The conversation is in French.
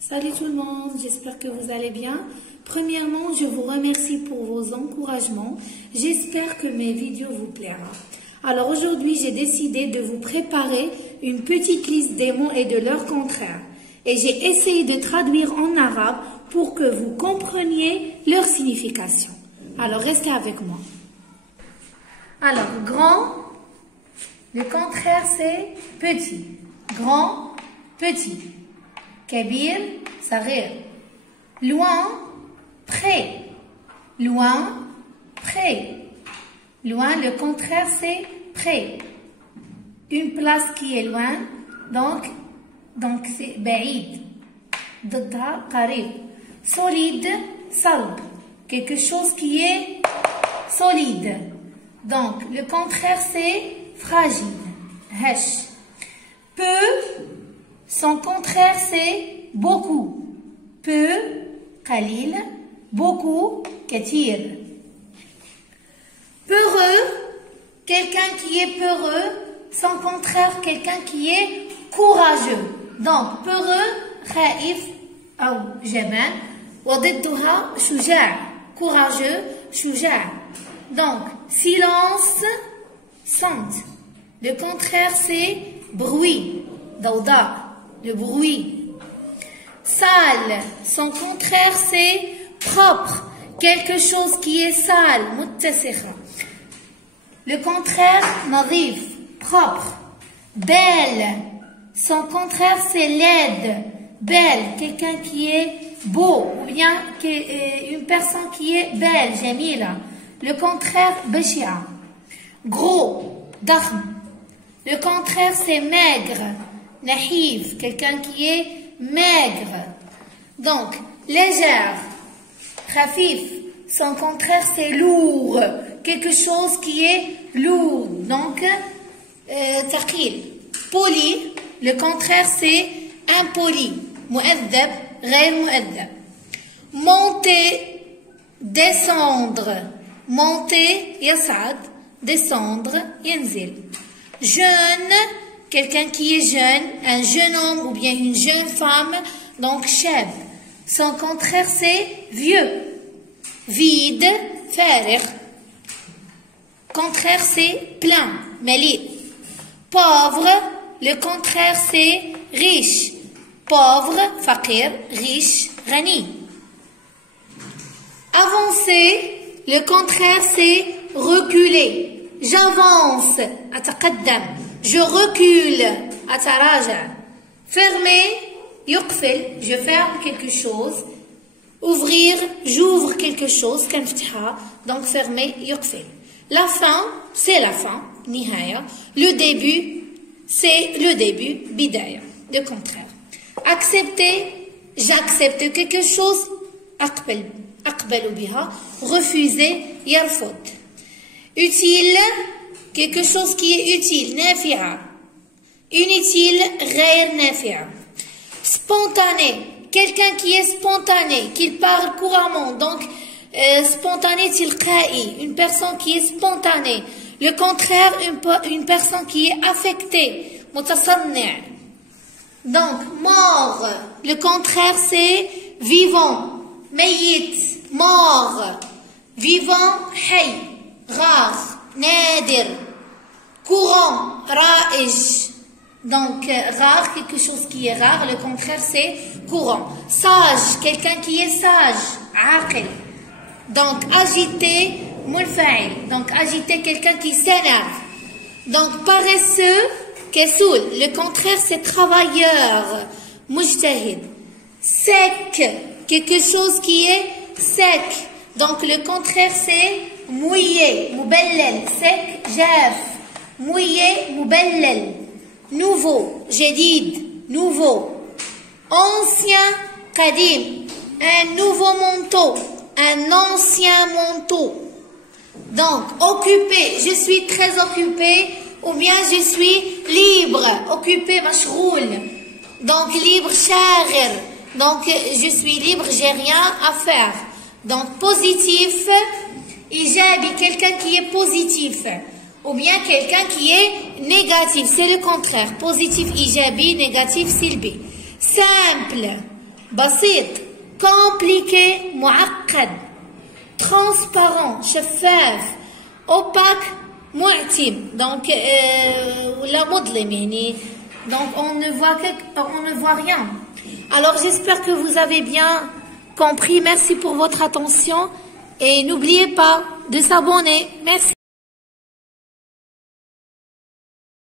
Salut tout le monde, j'espère que vous allez bien. Premièrement, je vous remercie pour vos encouragements. J'espère que mes vidéos vous plairont. Alors aujourd'hui, j'ai décidé de vous préparer une petite liste des mots et de leurs contraires. Et j'ai essayé de traduire en arabe pour que vous compreniez leur signification. Alors restez avec moi. Alors, grand, le contraire c'est petit. Grand, petit. Kabir, صغير. Loin, près. Loin, près. Loin, le contraire c'est près. Une place qui est loin, donc c'est بعيد. ضدها قريب. Solide, صلب. Quelque chose qui est solide. Donc, le contraire c'est fragile. هش. Peu, son contraire c'est beaucoup. Peu, قليل. Beaucoup, كثير. Peureux, quelqu'un qui est peureux. Son contraire, quelqu'un qui est courageux. Donc, peureux, خائف أو جبان. وضدها شجاع. Courageux, شجاع. Donc, silence, sonde. Le contraire, c'est bruit. ضوضاء, le bruit. Sale, son contraire, c'est propre. Quelque chose qui est sale. متسخة. Le contraire, نظيف, propre. Belle, son contraire, c'est laide. Belle, quelqu'un qui est beau, ou bien une personne qui est belle, جميلة. Le contraire, بشعة. Gros, ضخم. Le contraire, c'est maigre, نحيف, quelqu'un qui est maigre. Donc, légère, خفيف. Son contraire, c'est lourd, quelque chose qui est lourd. Donc, ثقيل. Poli, le contraire, c'est impoli. مؤدب, غير مؤدب. Monter, descendre. Monter, يصعد. Descendre, ينزل. Jeune, quelqu'un qui est jeune, un jeune homme ou bien une jeune femme, donc شاب. Son contraire, c'est vieux. Vide, فارغ. Contraire, c'est plein, مليء. Pauvre, le contraire, c'est riche. Pauvre, فقير, riche, غني. Avancer, le contraire, c'est reculer. J'avance, أتقدم. Je recule, أتراجع. Fermer, يقفل, je ferme quelque chose. Ouvrir, j'ouvre quelque chose, كنفتحها. Donc fermer, يقفل. La fin, c'est la fin, نهاية. Le début, c'est le début, بداية. Le contraire. Accepter, j'accepte quelque chose, أقبل بها. Refuser, يرفض. Utile, quelque chose qui est utile, نافعة. Inutile, غير نافعة. Spontané, quelqu'un qui est spontané, qui parle couramment. Donc, spontané, tilqa'i, une personne qui est spontanée. Le contraire, une personne qui est affectée, متصنع. Donc, mort, le contraire c'est vivant. ميت, mort. Vivant, حي. Rare, نادر. Courant, رائج. Donc, rare, quelque chose qui est rare. Le contraire, c'est courant. Sage, quelqu'un qui est sage. عاقل. Donc, agité, منفعل. Donc, agité, quelqu'un qui s'énerve. Donc, paresseux, كسول. Le contraire, c'est travailleur. مجتهد. Sec, quelque chose qui est sec. Donc, le contraire, c'est mouillé. مبلل. Sec, جاف. Mouillé, مبلل. Nouveau, جديد, nouveau. Ancien, قديم. Un nouveau manteau, un ancien manteau. Donc, occupé, je suis très occupé, ou bien je suis libre. Occupé, مشغول. Donc, libre, شاغر. Donc, je suis libre, j'ai rien à faire. Donc, positif, إيجابي, quelqu'un qui est positif. Ou bien quelqu'un qui est négatif, c'est le contraire. Positif, إيجابي, négatif, سلبي. Simple, بسيط compliqué معقد transparent شفاف opaque معتم donc ولا مظلم يعني donc on ne voit rien. Alors j'espère que vous avez bien compris. Merci pour votre attention et n'oubliez pas de s'abonner. Merci.